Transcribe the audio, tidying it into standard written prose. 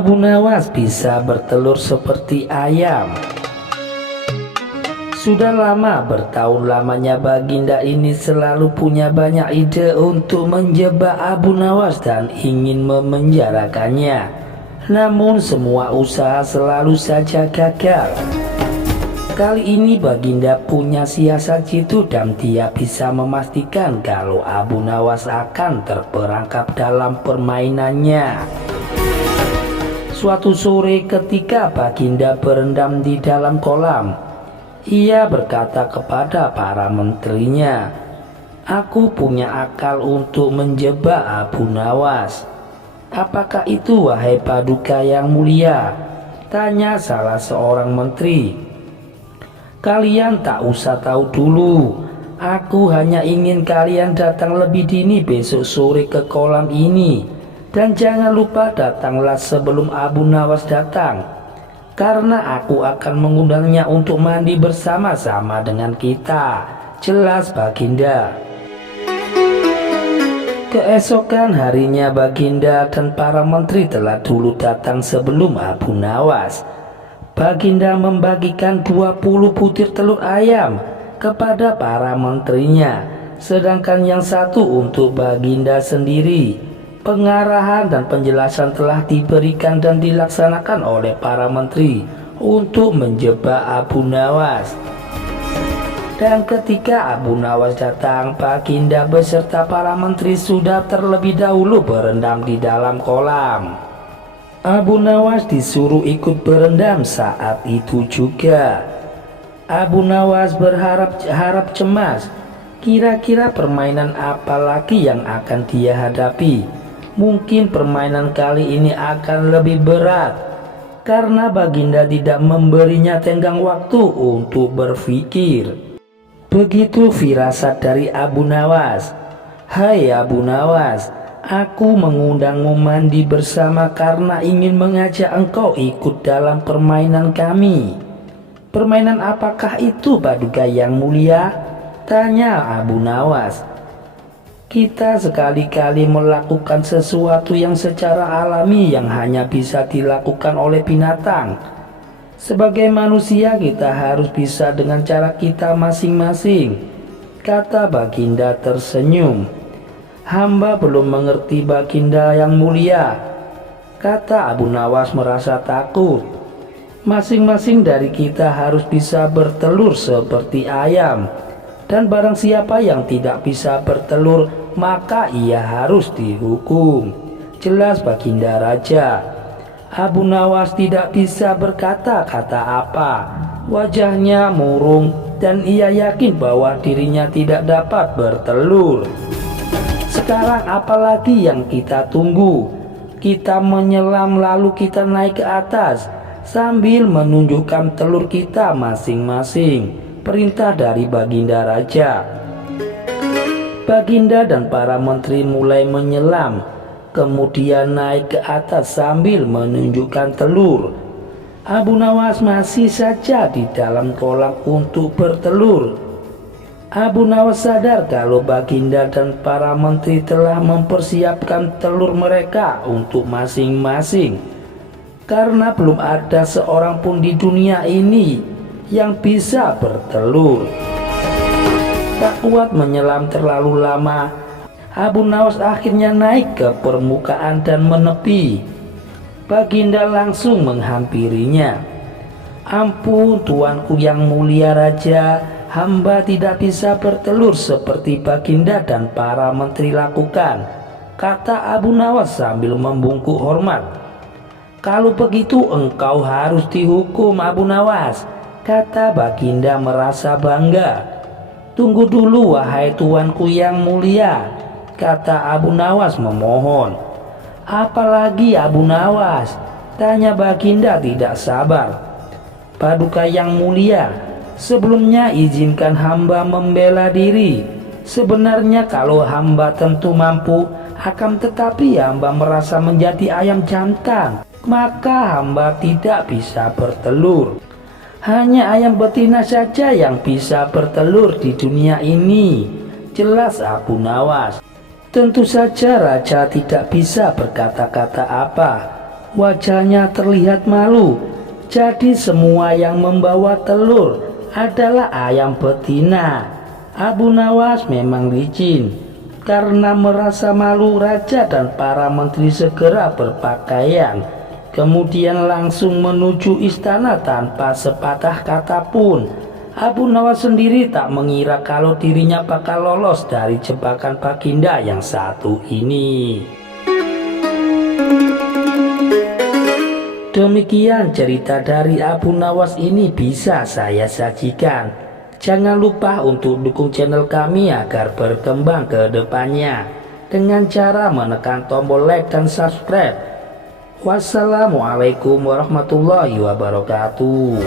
Abu Nawas bisa bertelur seperti ayam. Sudah lama, bertahun lamanya Baginda ini selalu punya banyak ide untuk menjebak Abu Nawas dan ingin memenjarakannya. Namun semua usaha selalu saja gagal. Kali ini Baginda punya siasat jitu dan dia bisa memastikan kalau Abu Nawas akan terperangkap dalam permainannya. Suatu sore ketika Baginda berendam di dalam kolam, ia berkata kepada para menterinya, "Aku punya akal untuk menjebak Abu Nawas." "Apakah itu, wahai Paduka yang mulia?" tanya salah seorang menteri. "Kalian tak usah tahu dulu. Aku hanya ingin kalian datang lebih dini besok sore ke kolam ini. Dan jangan lupa datanglah sebelum Abu Nawas datang. Karena aku akan mengundangnya untuk mandi bersama-sama dengan kita." Jelas Baginda. Keesokan harinya Baginda dan para menteri telah dulu datang sebelum Abu Nawas. Baginda membagikan 20 butir telur ayam kepada para menterinya, sedangkan yang satu untuk Baginda sendiri. Pengarahan dan penjelasan telah diberikan dan dilaksanakan oleh para menteri untuk menjebak Abu Nawas. Dan ketika Abu Nawas datang, Baginda beserta para menteri sudah terlebih dahulu berendam di dalam kolam. Abu Nawas disuruh ikut berendam saat itu juga. Abu Nawas berharap cemas. Kira-kira permainan apa lagi yang akan dia hadapi? Mungkin permainan kali ini akan lebih berat, karena Baginda tidak memberinya tenggang waktu untuk berpikir. Begitu firasat dari Abu Nawas. "Hai Abu Nawas, aku mengundangmu mandi bersama karena ingin mengajak engkau ikut dalam permainan kami." "Permainan apakah itu, Paduka yang mulia?" tanya Abu Nawas. "Kita sekali-kali melakukan sesuatu yang secara alami yang hanya bisa dilakukan oleh binatang. Sebagai manusia kita harus bisa dengan cara kita masing-masing," kata Baginda tersenyum. "Hamba belum mengerti, Baginda yang mulia," kata Abu Nawas merasa takut. "Masing-masing dari kita harus bisa bertelur seperti ayam. Dan barang siapa yang tidak bisa bertelur, maka ia harus dihukum." Jelas Baginda Raja. Abu Nawas tidak bisa berkata-kata apa. Wajahnya murung dan ia yakin bahwa dirinya tidak dapat bertelur. "Sekarang apalagi yang kita tunggu? Kita menyelam lalu kita naik ke atas sambil menunjukkan telur kita masing-masing," perintah dari Baginda Raja. Baginda dan para menteri mulai menyelam, kemudian naik ke atas sambil menunjukkan telur. Abu Nawas masih saja di dalam kolam untuk bertelur. Abu Nawas sadar kalau Baginda dan para menteri telah mempersiapkan telur mereka untuk masing-masing, karena belum ada seorang pun di dunia ini yang bisa bertelur. Tak kuat menyelam terlalu lama, Abu Nawas akhirnya naik ke permukaan dan menepi. Baginda langsung menghampirinya. "Ampun tuanku yang mulia Raja, hamba tidak bisa bertelur seperti Baginda dan para menteri lakukan," kata Abu Nawas sambil membungkuk hormat. "Kalau begitu engkau harus dihukum, Abu Nawas," kata Baginda merasa bangga. "Tunggu dulu wahai tuanku yang mulia," kata Abu Nawas memohon. "Apalagi Abu Nawas?" tanya Baginda tidak sabar. "Paduka yang mulia, sebelumnya izinkan hamba membela diri. Sebenarnya kalau hamba tentu mampu, akan tetapi hamba merasa menjadi ayam jantan, maka hamba tidak bisa bertelur. Hanya ayam betina saja yang bisa bertelur di dunia ini," jelas Abu Nawas. Tentu saja Raja tidak bisa berkata-kata apa. Wajahnya terlihat malu. Jadi semua yang membawa telur adalah ayam betina. Abu Nawas memang licin. Karena merasa malu, raja dan para menteri segera berpakaian, kemudian langsung menuju istana tanpa sepatah kata pun. Abu Nawas sendiri tak mengira kalau dirinya bakal lolos dari jebakan Baginda yang satu ini. Demikian cerita dari Abu Nawas ini bisa saya sajikan. Jangan lupa untuk dukung channel kami agar berkembang ke depannya dengan cara menekan tombol like dan subscribe. Wassalamualaikum warahmatullahi wabarakatuh.